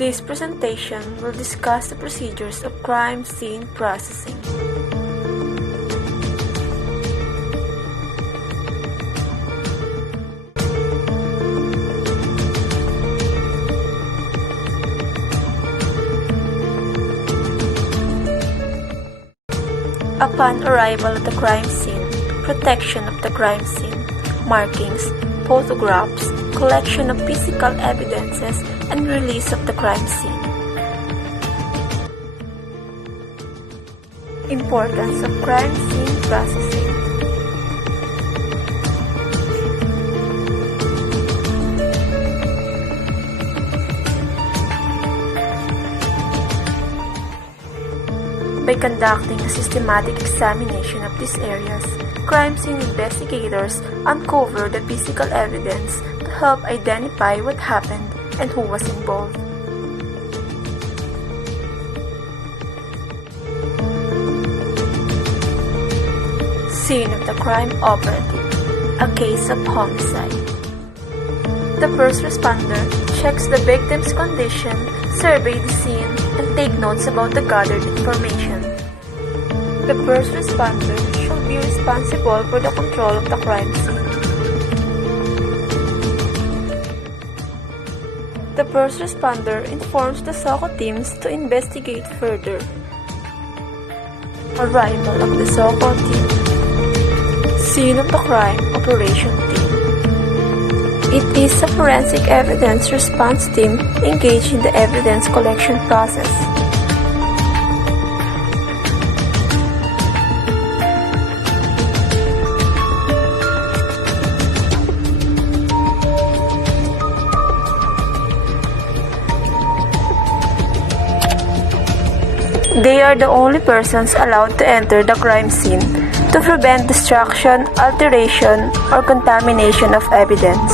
This presentation will discuss the procedures of crime scene processing. Upon arrival at the crime scene, protection of the crime scene, markings, photographs, collection of physical evidences, and release of the crime scene. Importance of crime scene processing. By conducting a systematic examination of these areas, crime scene investigators uncover the physical evidence to help identify what happened and who was involved. Scene of the crime operative, a case of homicide. The first responder checks the victim's condition, survey the scene, and take notes about the gathered information. The first responder should be responsible for the control of the crime scene. The first responder informs the SOCO teams to investigate further. Arrival of the SOCO team. Scene of the crime operation team. It is a forensic evidence response team engaged in the evidence collection process. They are the only persons allowed to enter the crime scene to prevent destruction, alteration, or contamination of evidence.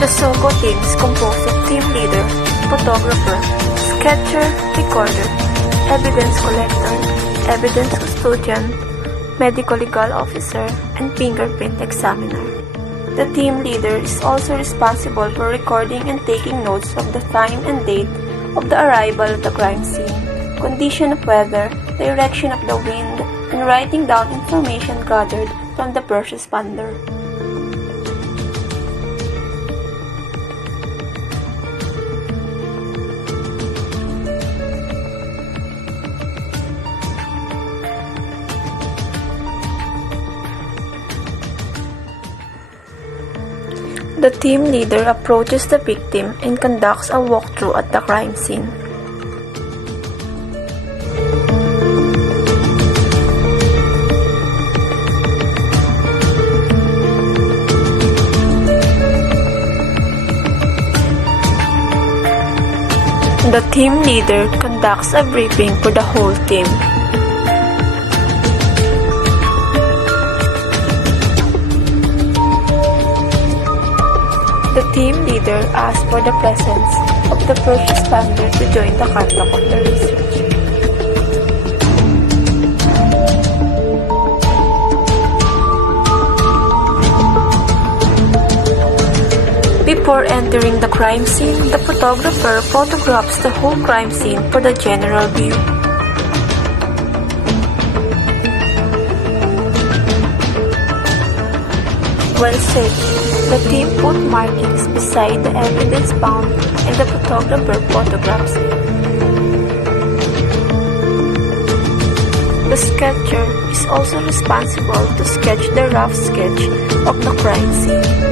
The SOCO team is composed of team leader, photographer, sketcher, recorder, evidence collector, evidence custodian, medical legal officer, and fingerprint examiner. The team leader is also responsible for recording and taking notes of the time and date of the arrival at the crime scene, condition of weather, direction of the wind, and writing down information gathered from the first responder. The team leader approaches the victim and conducts a walkthrough at the crime scene. The team leader conducts a briefing for the whole team. The team leader asks for the presence of the first responder to join the conduct of the research. Before entering the crime scene, the photographer photographs the whole crime scene for the general view. While searching, the team put markings beside the evidence found and the photographer photographs it. The sketcher is also responsible to sketch the rough sketch of the crime scene.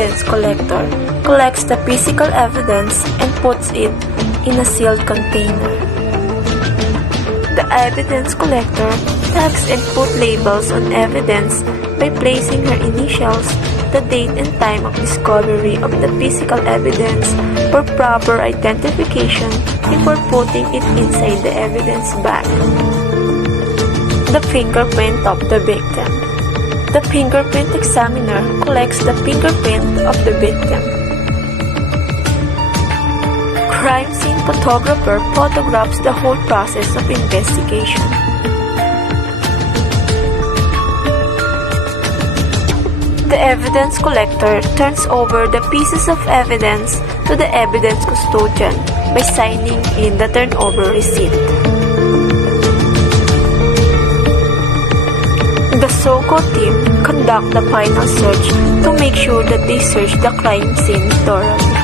evidence collector collects the physical evidence and puts it in a sealed container. The evidence collector tags and put labels on evidence by placing her initials, the date and time of discovery of the physical evidence for proper identification before putting it inside the evidence bag. The fingerprint of the victim. The fingerprint examiner collects the fingerprint of the victim. Crime scene photographer photographs the whole process of investigation. The evidence collector turns over the pieces of evidence to the evidence custodian by signing in the turnover receipt. The SOCO team conduct the final search to make sure that they search the crime scene thoroughly.